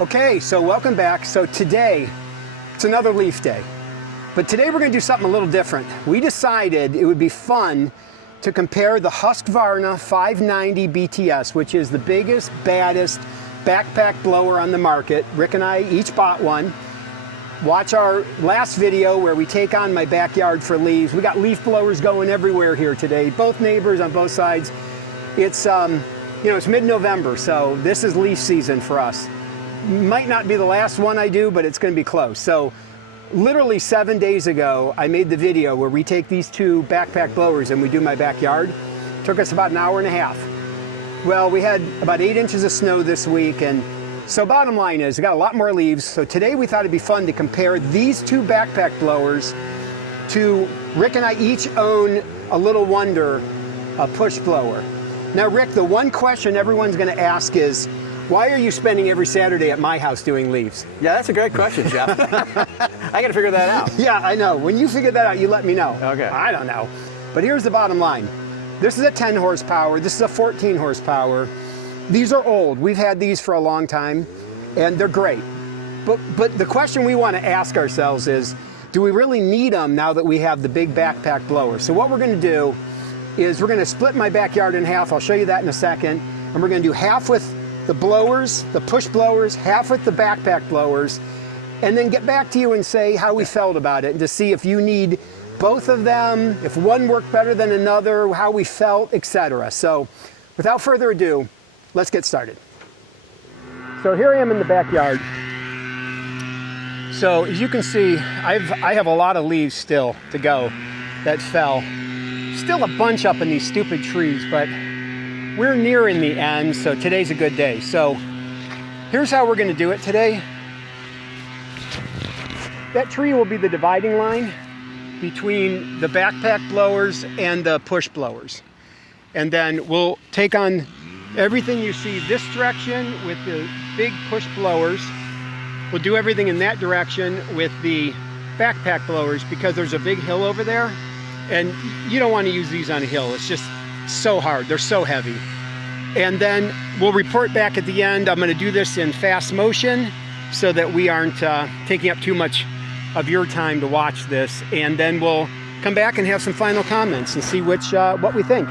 Okay, so welcome back. So today, it's another leaf day. But today we're going to do something a little different. We decided it would be fun to compare the Husqvarna 590 BTS, which is the biggest, baddest backpack blower on the market. Rick and I each bought one. Watch our last video where we take on my backyard for leaves. We got leaf blowers going everywhere here today, both neighbors on both sides. It's, it's mid-November, so this is leaf season for us. Might not be the last one I do, but it's going to be close. So literally 7 days ago, I made the video where we take these two backpack blowers and we do my backyard. It took us about an hour and a half. Well, we had about 8 inches of snow this week, and so bottom line is we got a lot more leaves. So today we thought it'd be fun to compare these two backpack blowers to, Rick and I each own a Little Wonder, a push blower. Now Rick, the one question everyone's going to ask is, why are you spending every Saturday at my house doing leaves? Yeah, that's a great question, Jeff. I got to figure that out. Yeah, I know. When you figure that out, you let me know. Okay. I don't know. But here's the bottom line. This is a 10 horsepower. This is a 14 horsepower. These are old. We've had these for a long time, and they're great. But the question we want to ask ourselves is, do we really need them now that we have the big backpack blower? So what we're going to do is we're going to split my backyard in half. I'll show you that in a second. And we're going to do half with the blowers, the push blowers, half with the backpack blowers, and then get back to you and say how we felt about it, and to see if you need both of them, if one worked better than another, how we felt, etc. So without further ado, let's get started. So here I am in the backyard. So as you can see, I have a lot of leaves still to go that fell. Still a bunch up in these stupid trees, but we're nearing the end, so today's a good day. So here's how we're going to do it today. That tree will be the dividing line between the backpack blowers and the push blowers. And then we'll take on everything you see this direction with the big push blowers. We'll do everything in that direction with the backpack blowers because there's a big hill over there. And you don't want to use these on a hill. It's just so hard. They're so heavy. And then we'll report back at the end. I'm going to do this in fast motion so that we aren't taking up too much of your time to watch this. And then we'll come back and have some final comments and see what we think.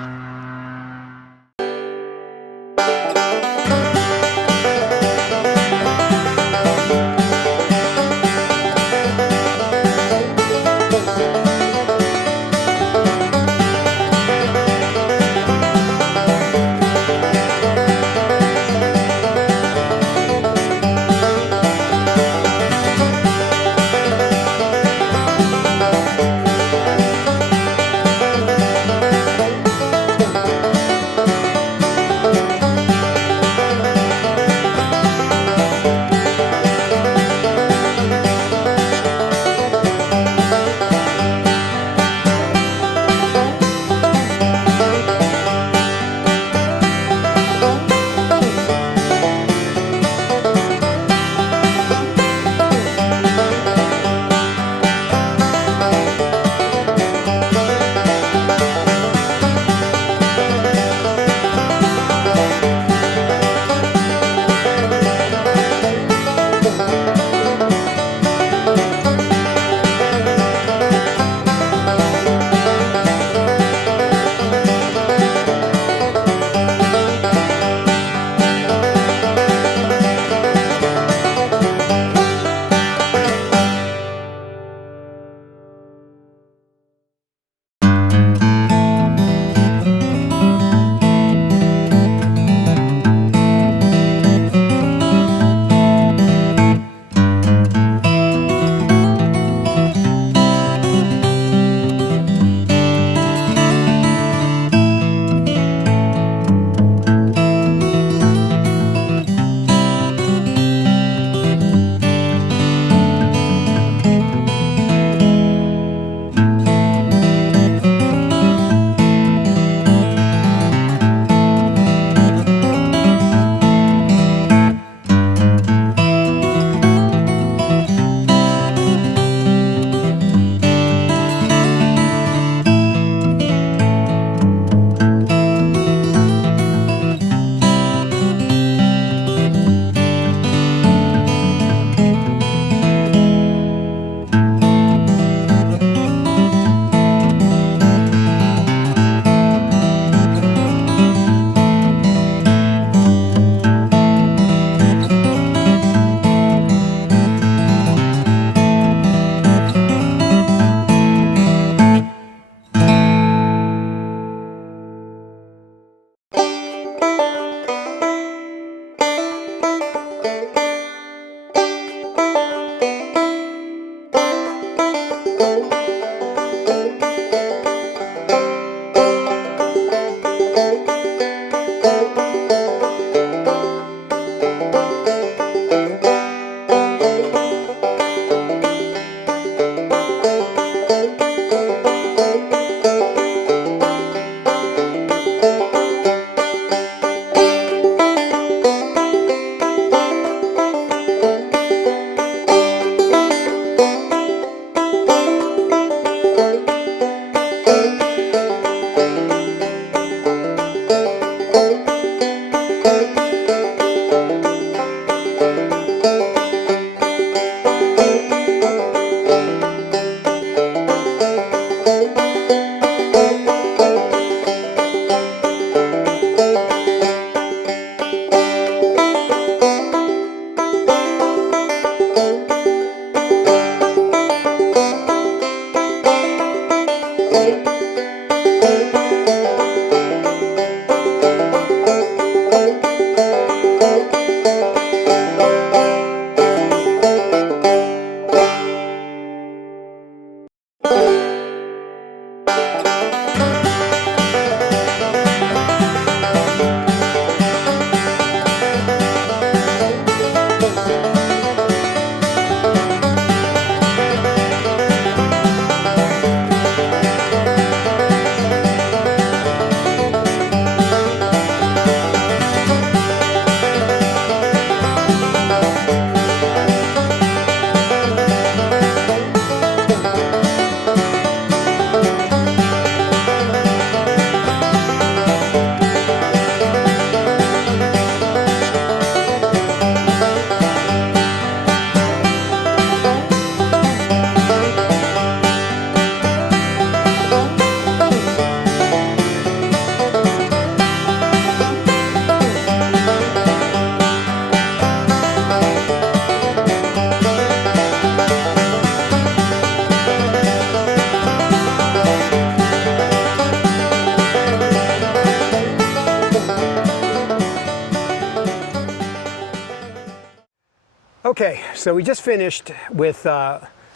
Okay, so we just finished with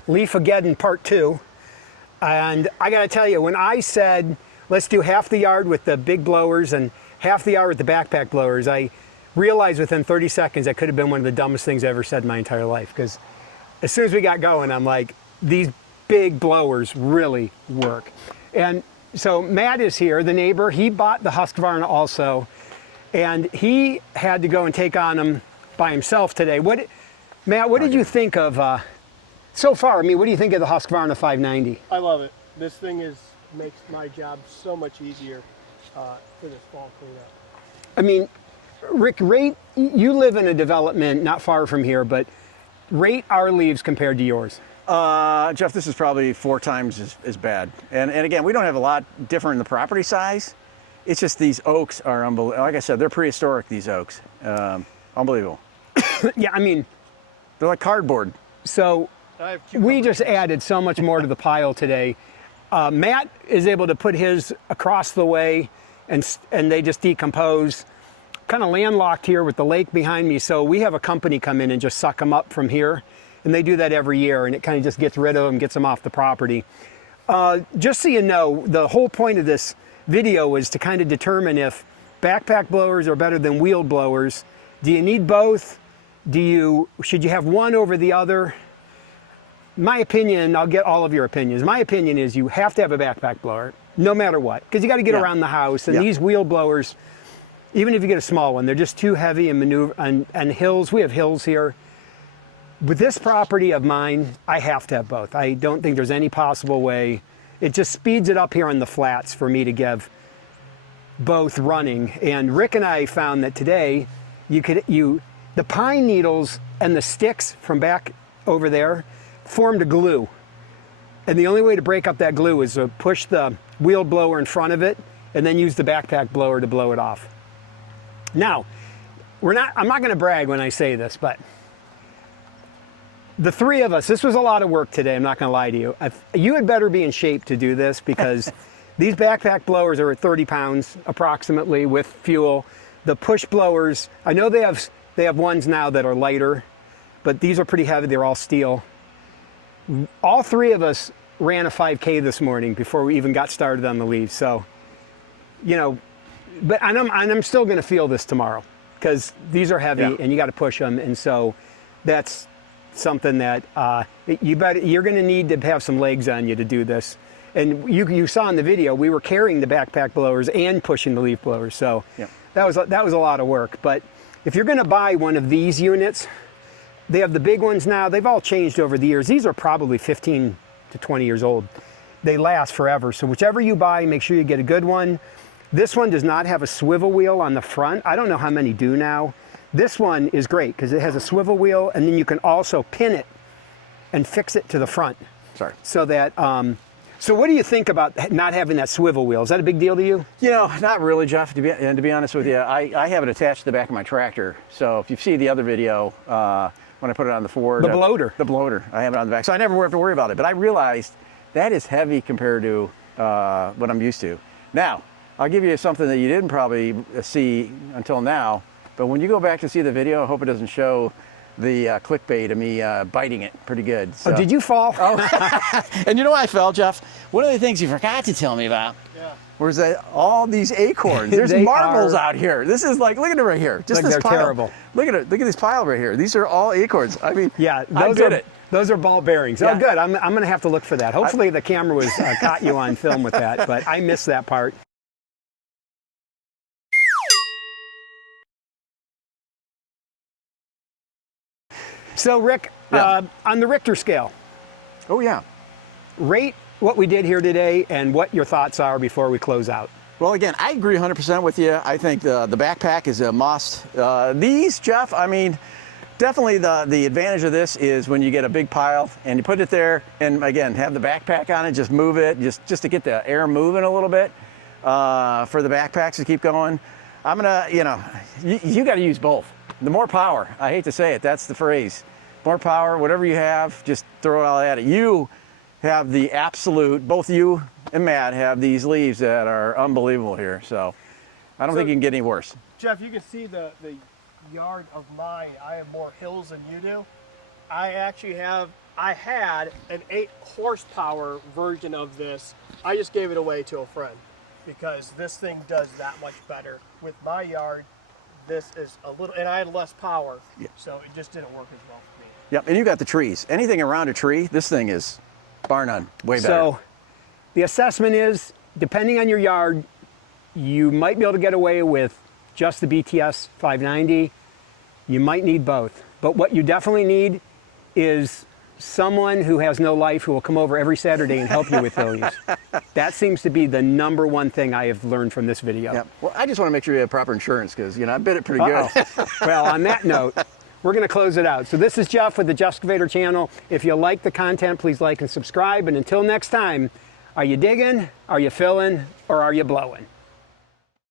Leaf-ageddon Part 2. And I got to tell you, when I said, let's do half the yard with the big blowers and half the yard with the backpack blowers, I realized within 30 seconds that could have been one of the dumbest things I ever said in my entire life. Because as soon as we got going, I'm like, these big blowers really work. And so Matt is here, the neighbor. He bought the Husqvarna also, and he had to go and take on them by himself today. Matt, what did you think of so far? I mean, what do you think of the Husqvarna 590? I love it. This thing makes my job so much easier for this fall cleanup. I mean, Rick, you live in a development not far from here, but rate our leaves compared to yours. Jeff, this is probably 4 times as bad. And again, we don't have a lot different in the property size. It's just these oaks are unbelievable. Like I said, they're prehistoric, these oaks. Unbelievable. Yeah, I mean, they're like cardboard. So we just added so much more to the pile today. Matt is able to put his across the way, and they just decompose. Kind of landlocked here with the lake behind me, so we have a company come in and just suck them up from here, and they do that every year, and it kind of just gets rid of them, gets them off the property. Just so you know, the whole point of this video is to kind of determine if backpack blowers are better than wheeled blowers. Do you need both? Should you have one over the other? My opinion, I'll get all of your opinions. My opinion is you have to have a backpack blower, no matter what, because you got to get around the house, and these wheel blowers, even if you get a small one, they're just too heavy and maneuver, and hills, we have hills here. With this property of mine, I have to have both. I don't think there's any possible way. It just speeds it up here on the flats for me to give both running. And Rick and I found that today, the pine needles and the sticks from back over there formed a glue. And the only way to break up that glue is to push the wheel blower in front of it and then use the backpack blower to blow it off. Now, I'm not going to brag when I say this, but the 3 of us, this was a lot of work today, I'm not going to lie to you. You had better be in shape to do this, because these backpack blowers are at 30 pounds approximately with fuel. The push blowers, I know they have ones now that are lighter, but these are pretty heavy, they're all steel. All 3 of us ran a 5K this morning before we even got started on the leaves, so, you know, but I'm still going to feel this tomorrow, because these are heavy and you got to push them, and so that's something that you're going to need to have some legs on you to do this. And you saw in the video we were carrying the backpack blowers and pushing the leaf blowers, so that was a lot of work. But if you're going to buy one of these units, they have the big ones now. They've all changed over the years. These are probably 15 to 20 years old. They last forever. So whichever you buy, make sure you get a good one. This one does not have a swivel wheel on the front. I don't know how many do now. This one is great because it has a swivel wheel, and then you can also pin it and fix it to the front. Sorry. So that, so what do you think about not having that swivel wheel? Is that a big deal to you? You know, not really, Jeff. To be honest with you, I have it attached to the back of my tractor. So if you see the other video, when I put it on the Ford. The bloater. The bloater. I have it on the back. So I never have to worry about it. But I realized that is heavy compared to what I'm used to. Now, I'll give you something that you didn't probably see until now. But when you go back to see the video, I hope it doesn't show the clickbait of me biting it pretty good. So. Oh, did you fall? Oh. And you know why I fell, Jeff? One of the things you forgot to tell me about was that all these acorns, there's marbles out here. This is like, look at it right here. Just like this they're pile. Terrible. Look at it. Look at this pile right here. These are all acorns. I mean, yeah, those are ball bearings. Yeah. Oh, good. I'm going to have to look for that. Hopefully the camera was caught you on film with that, but I missed that part. So, Rick, on the Richter scale. Oh, yeah. Rate what we did here today and what your thoughts are before we close out. Well, again, I agree 100% with you. I think the backpack is a must. These, Jeff, I mean, definitely the advantage of this is when you get a big pile and you put it there and, again, have the backpack on it, just move it, just to get the air moving a little bit for the backpacks to keep going. I'm going to, you know, you got to use both. The more power, I hate to say it, that's the phrase. More power, whatever you have, just throw it all at it. You have the absolute, both you and Matt have these leaves that are unbelievable here. So I don't think you can get any worse. Jeff, you can see the yard of mine. I have more hills than you do. I actually I had an 8 horsepower version of this. I just gave it away to a friend because this thing does that much better. With my yard, this is a little, and I had less power, so it just didn't work as well for me. Yep, and you got the trees. Anything around a tree, this thing is, bar none, way better. So the assessment is, depending on your yard, you might be able to get away with just the BTS 590. You might need both. But what you definitely need is someone who has no life who will come over every Saturday and help you with those. That seems to be the #1 thing I have learned from this video. Yep. Well, I just want to make sure you have proper insurance because, you know, I bid it pretty good. Well, on that note, we're going to close it out. So this is Jeff with the Jeffscavator channel. If you like the content, please like and subscribe. And until next time, are you digging, are you filling, or are you blowing?